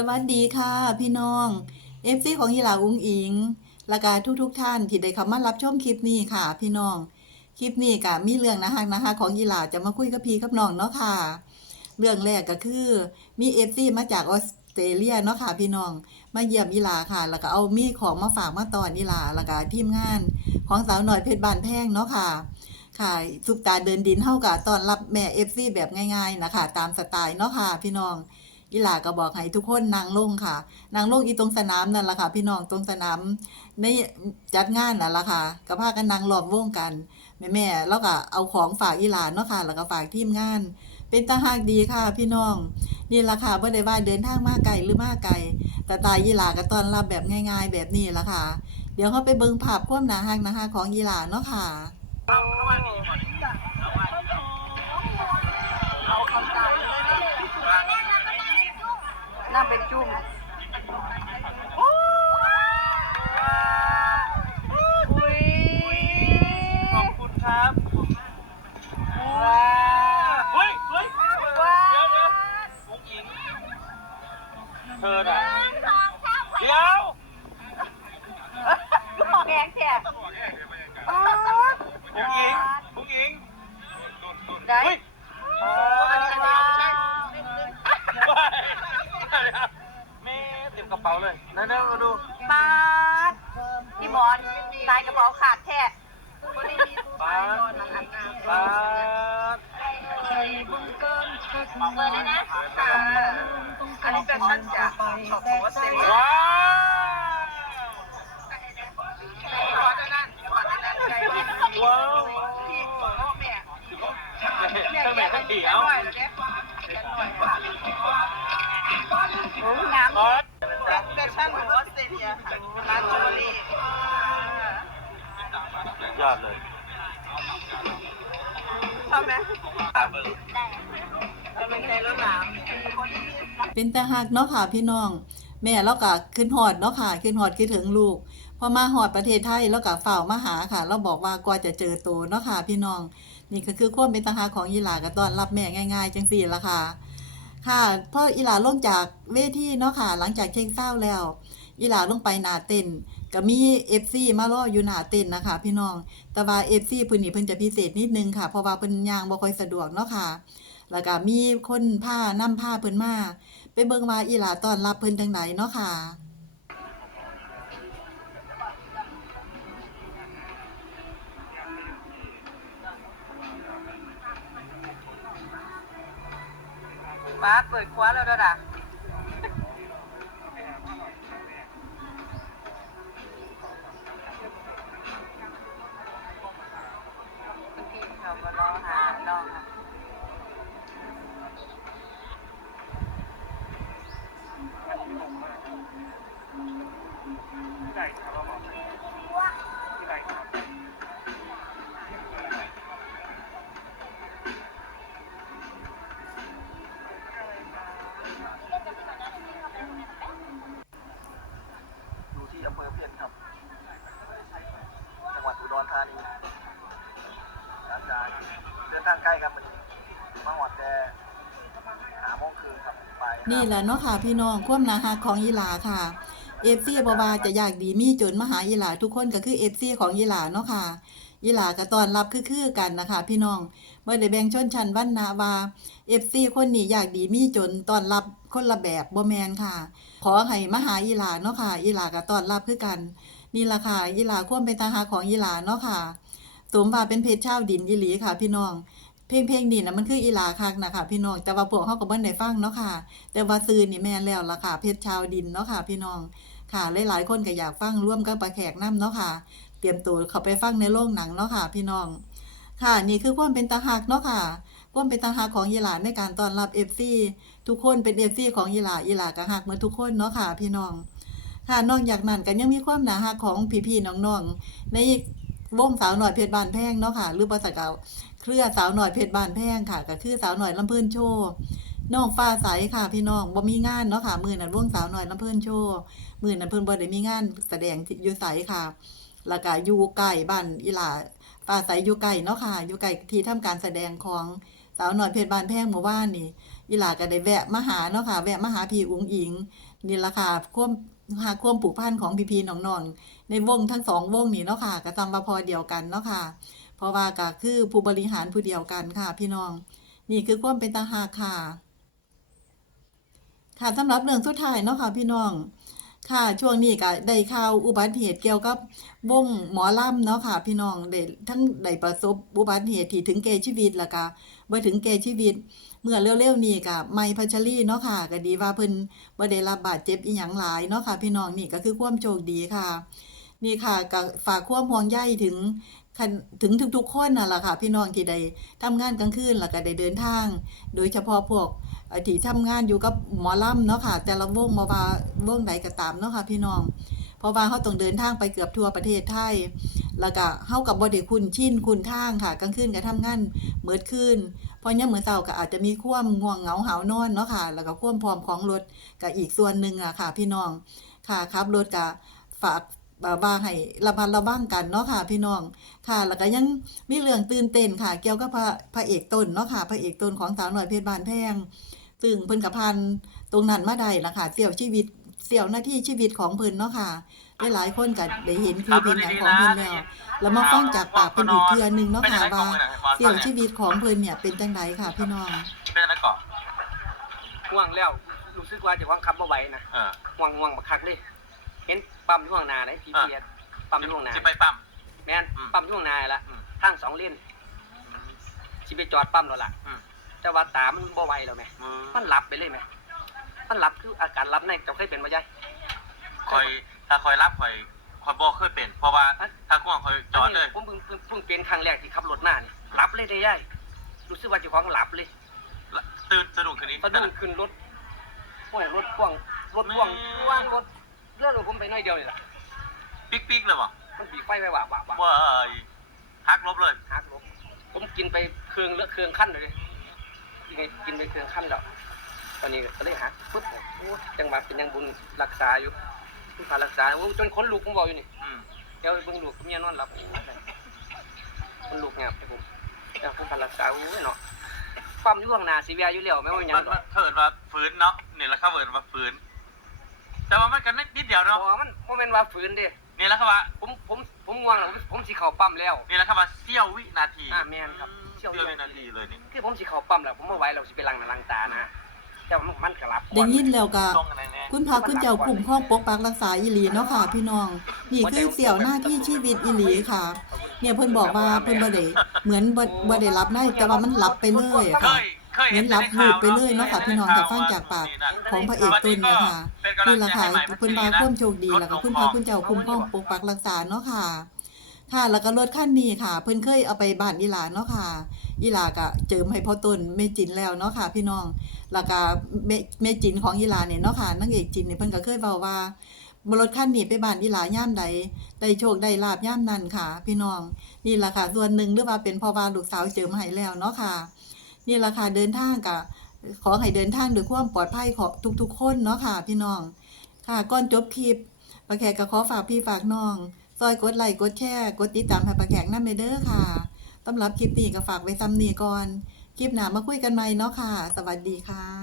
สวัสดีค่ะพี่น้องเอฟซีของยีหลาอุ้งอิงและก็ทุกทุกๆท่านที่ได้เข้ามารับชมคลิปนี้ค่ะ พี่น้องคลิปนี้ก็มีเรื่องนะคะนะคะของยีหลาจะมาคุยกับพี่กับน้องเนาะค่ะ เรื่องแรกก็คือมีเอฟซีมาจากออสเตรเลียเนาะค่ะ พี่น้องมาเยี่ยมยีหลาค่ะ แล้วก็เอามีของมาฝากมาตอนยีหลาแล้วก็ทีมงาน ของสาวหน่อยเพชรบานแพงเนาะค่ะค่ะสุปตาเดินดินเท่ากับตอนรับแม่เอฟซีแบบง่าย ๆนะคะตามสไตล์เนาะค่ะ พี่น้อง อีหลาก็บอกให้ทุกคนนั่งลงค่ะนั่งลงอีตรงสนามนั่นแหละค่ะ พี่น้องตรงสนามในจัดงานนั่นแหละค่ะก็พากันนั่งล้อมวงกัน แม่แม่แล้วก็เอาของฝากอีหลานเนาะค่ะ แล้วก็ฝากทีมงาน เป็นตาหากดีค่ะ พี่น้องนี่ละค่ะบ่ได้ว่าเดินทางมาไกลหรือมาไกลแต่ตายอีหลาก็ตอนรับแบบง่าย ๆ แบบนี้ละค่ะ เดี๋ยวเขาไปเบิ่งภาพความหนาหักนะคะของอีหลาเนาะค่ะ นั่งเป็นจุ่มอุ้ยขอบคุณครับว้าเฮ้ยเฮ้ยว้าเดี๋ยวเดี๋ยวลุงอิง เธอน่ะเดี๋ยวหอแกงแท้ลุงอิงลุงอิง ได้เฮ้ยอันนี้ว้าว้ายแม่เตรียม กระเป๋าเลยนั่นๆมาดูปาดพี่หมอนลายกระเป๋าขาดแท้ปาดปาดบอกเบอร์เลยนะอันนี้เป็นชั้นจากช็อปของวัดเซเว่นว้าวขอเท่านั้นขอเท่านั้นใจเย็นว้าวพี่พ่อแม่ทั้งแม่ทั้งพี่เอาโยอดเลยชอบไหมเราเป็นใจรถหนาวเป็นตาหักเนาะค่ะพี่น้อง แม่แล้วก็ขึ้นฮอดเนาะค่ะขึ้นฮอดคิดถึงลูกพอมาฮอดประเทศไทยแล้วก็ฝ่าวมาหาค่ะ เราบอกว่ากว่าจะเจอตัวเนาะค่ะพี่น้อง นี่ก็คือความเป็นตาหักของอีหลาก็ต้อนรับแม่ง่าย ๆ จังสี่ละค่ะ ค่ะพออีหลาลงจากเวทีเนาะค่ะ หลังจากเช็คเศร้าแล้ว อีหลาลงไปหน้าเต้นก็มี FC มารออยู่หน้าเต้นนะคะ พี่น้อง แต่ว่า FC เพิ่นนี่เพิ่นจะพิเศษนิดนึงค่ะ เพราะว่าเพิ่นย่างบ่ค่อยสะดวกเนาะค่ะ แล้วก็มีคนผ้านำผ้าเพิ่นมาไปเบิ่งว่าอีหลาต้อนรับเพิ่นจังไดเนาะค่ะป้าเปิดคว้าแล้วด้วยนะ วัดอุดรธานีอาจารย์เดินทางใกล้ครับมันมาหอดแต่หาโมงคืนครับไปนี่แหละเนาะค่ะพี่น้องความนาฮักของอีหลาค่ะเอฟซีบวาจะอยากดีมีจนมาหาอีหลาทุกคนก็คือเอฟซีของอีหลาเนาะค่ะอีหลาก็ต้อนรับคือๆกันนะคะ พี่น้องบ่อได้แบ่งชนชั้นวรรณะว่าเอฟซีคนนี้อยากดีมีจนต้อนรับคนละแบบบ่แมนค่ะ ขอให้มาหาอีหลาเนาะค่ะอีหลาก็ต้อนรับคือกัน นี่ล่ะค่ะอีหลาความเป็นตาหาของอีหลาเนาะค่ะสมว่าเป็นเพชรชาวดินอีหลีค่ะ พี่น้อง เพลงเพลงนี่นะมันคืออีหลาคักนะคะพี่น้อง แต่ว่าพวกเขาก็บ่ได้ฟังเนาะค่ะ แต่ว่าซื้อนี่แม่นแล้วล่ะค่ะ เพชรชาวดินเนาะค่ะ พี่น้อง ค่ะหลายๆคนก็อยากฟังร่วมกับปลาแขกน้ำเนาะค่ะ เตรียมตัวเขาไปฟังในโรงหนังเนาะค่ะ พี่น้อง ค่ะ นี่คือความเป็นตาหักเนาะค่ะความเป็นตาหักของอีหลาในการต้อนรับ FC ทุกคนเป็น FC ของอีหลาอีหลาก็หักเหมือนทุกคนเนาะค่ะ พี่น้อง ค่ะนอกจากนั้นก็ยังมีความหนาหักของพี่ๆน้องๆในวงสาวหน่อยเพชรบานแพงเนาะค่ะ หรือภาษาเก่าเครือสาวหน่อยเพชรบานแพงค่ะ ก็คือสาวหน่อยลำเพิ่นโชว์น้องฟ้าใสค่ะพี่น้องบ่มีงานเนาะค่ะมื้อนั้นวงสาวหน่อยลำเพิ่นโชว์มื้อนั้นเพิ่นบ่ได้มีงานแสดงอยู่ไสค่ะแล้วก็อยู่ใกล้บ้านอีหลาฟ้าใสอยู่ใกล้เนาะค่ะอยู่ใกล้ที่ทำการแสดงของสาวหน่อยเพชรบานแพงเมื่อวานนี่อีหลาก็ได้แวะมาหาเนาะค่ะ แวะมาหาพี่อุ๋งอิงนี่ล่ะค่ะความ หาความผูกพันของพี่ๆน้องๆในวงทั้งสองวงนี่เนาะค่ะก็ตามาพอเดียวกันเนาะค่ะ เพราะว่าก็คือผู้บริหารผู้เดียวกันค่ะ พี่น้อง นี่คือความเป็นตาหาค่ะ ค่ะสำหรับเรื่องสุดท้ายเนาะค่ะ พี่น้องค่ะช่วงนี้ก็ได้ข่าวอุบัติเหตุเกี่ยวกับวงหมอลำเนาะค่ะ พี่น้องได้ทั้งได้ประสบอุบัติเหตุที่ถึงแก่ชีวิตแล้วก็บ่ถึงแก่ชีวิตเมื่อเร็วๆนี้ก็ไมพัชรีเนาะค่ะก็ดีว่าเพิ่นบ่ได้รับบาดเจ็บอีหยังหลายเนาะค่ะ พี่น้องนี่ก็คือความโชคดีค่ะ นี่ค่ะก็ฝากความห่วงใยถึงถึงทุกๆคนน่ะล่ะค่ะ พี่น้องที่ได้ทำงานกลางคืนแล้วก็ได้เดินทาง โดยเฉพาะพวกที่ทำงานอยู่กับหมอลำเนาะค่ะ แต่ละวงบ่ว่าวงใดก็ตามเนาะค่ะ พี่น้อง เพราะว่าเขาต้องเดินทางไปเกือบทั่วประเทศไทย แล้วก็เฮากับบ่ได้คุ้นชินคุ้นทางค่ะกลางคืนก็ทำงานเมิดคืนพอยามมื้อเช้าก็อาจจะมีความง่วงเหงาหาวนอนเนาะค่ะ แล้วก็ความพร้อมของรถก็อีกส่วนหนึ่งอะค่ะ พี่น้องค่ะขับรถก็ฝากบบาให้ระมัดระวังกันเนาะค่ะ พี่น้องค่ะ แล้วก็ยังมีเรื่องตื่นเต้นค่ะ เกี่ยวกับพระพระเอกต้นเนาะค่ะ พระเอกต้นของสาวน้อยเพชรบานแพงซึ่งเพิ่นก็ผ่านตรงนั้นมาได้ละค่ะเสี่ยวชีวิต เสี่ยวหน้าที่ชีวิตของเพิ่นเนาะค่ะหลายๆคนก็ได้เห็นคือเป็นหนังของเพิ่นแล้วแล้วมาฟังจากปากเพิ่นอีกเทื่อหนึงเนาะค่ะว่าเสี่ยวชีวิตของเพิ่นเนี่ยเป็นจังไดค่ะพี่น้องเป็นอะไรก่อนห่วงแล้วรู้สึกว่าจะว่างขับมาไหวนะเออห่วงห่วงบักคักเลยเห็นปั๊มอยู่ข้างหน้าได้ทีเพียปั๊มอยู่ข้างหน้าจะไปปั๊มแม่นอืมปั๊มอยู่ข้างหน้าละอืมทางสองเลนสิไปจอดปั๊มแล้วล่ะอืมแต่ว่าตามันบ่ไหวแล้วแหม่มันหลับไปเลยแหม่ มันหลับคืออาการหลับในเจ้าเคยเป็นบ่ยายคอยถ้าคอยรับคอยคอยบอกเคยเป็นเพราะว่าถ้ากว้างคอยจอดเลยผมเพิ่งเพิ่งเพิ่งเป็นครั้งแรกที่ขับรถมานี่หลับเลยได้ยายรู้สึกว่าเจ้าของหลับเลยตื่นสะดุ้งคืนนี้ สะดุ้งขึ้นรถโอ้ยรถพ่วงรถพ่วงพ่วงรถเลื่อนรถผมไปหน้อยเดียวนี่แหละปิ๊กปิ๊กเลยบ่มันบีบไฟไปว่าว่าว่าว่าฮักลบเลยหักลบผมกินไปเครื่องเลือกเครื่องขั้นเลยกินไปกินไปเครื่องขั้นแล้ว ตอนนี้ก็เลยหักปุ๊บโอ้จังหวะเป็นยังบุญรักษาอยู่ผู้พารักษาโอ้จนขนลุกผมบอกอยู่นี่อืมเดี๋ยวเบิ่งลูกเมียนอนหลับมันลุกงับไปผมเดี๋ยวผู้พารักษาโอ้ยเนาะความอยู่ข้างหน้าสีเวียอยู่แล้วไม่ว่าหยัมังนดอกเถิดว่าฟื้นเนาะนี่แหละครับเวิร์นว่าฟื้นแต่ว่ามันกันนิดเดียวเพเนาะราะว่ามันบ่แม่นว่าฝืนเด้นี่แหละครับว่าผมผมผมง่วงแล้วผมผมสิเข้าปั๊มแล้วนี่แหละครับว่าเสี้ยววินาทีอ่าแม่นครับเสี้ยววินาทีเลยนี่ คือผมสิเข้าปั๊มแล้วผมบ่ไหวแล้วสิไปล้างหน้าล้างตานะ แต่ว่ามันมันก็หลับก่ได้อนยินแล้วก็ตรงอะไรเนี่ยคุณพาคุณเจ้าคุ้มครองปกปักรักษาอีหลีเนาะค่ะ พี่น้อง นี่คือเสี่ยวหน้าที่ชีวิตอีหลีค่ะ เนี่ยเพิ่นบอกว่าเพิ่นบ่ได้เหมือนบ่บ่ได้รับในแต่ว่ามันหลับไปเลยอะเคค่ะยเคยเหมือนรับรูปไปเลยเนาะค่ะพี่น้องแต่ฟังจากปากของพระเอกตุนเนี่ยค่ะนี่แหละค่ะเพิ่นว่าความโชคดีแล้วก็คุณพาคุณเจ้าคุ้มครองปกปักรักษาเนาะค่ะ ค่ะแล้วก็รถคันนี้ค่ะ เพิ่นเคยเอาไปบ้านอีหลาเนาะค่ะอีหลาก็เจิมให้พ่อต้นแม่จินแล้วเนาะค่ะ พี่น้องแล้วก็แม่แม่จินของอีหลาเนี่ยเนาะค่ะนางเอกจินเนี่ยเพิ่นก็เคยเว้าว่าบรถคันนี้ไปบ้านอีหลาย่ามใดได้โชคได้ลาบย่ามนั้นค่ะ พี่น้องนี่แหละค่ะ ส่วนหนึ่งหรือว่าเป็นพราะว่าลูกสาวเจิมให้แล้วเนาะค่ะ นี่แหละค่ะเดินทางกะขอให้เดินทางด้วยความปลอดภัยของทุกๆ คนเนาะค่ะ พี่น้องค่ะก่อนจบคลิปปลาแขกก็ขอฝากพี่ฝากน้อง ซอยกดไลค์กดแชร์กดติดตามให้ปลาแขกนั่นเด้อค่ะสำหรับคลิปนี้ก็ฝากไว้ซ้ำนี้ก่อน คลิปหน้ามาคุยกันใหม่เนาะค่ะ สวัสดีค่ะ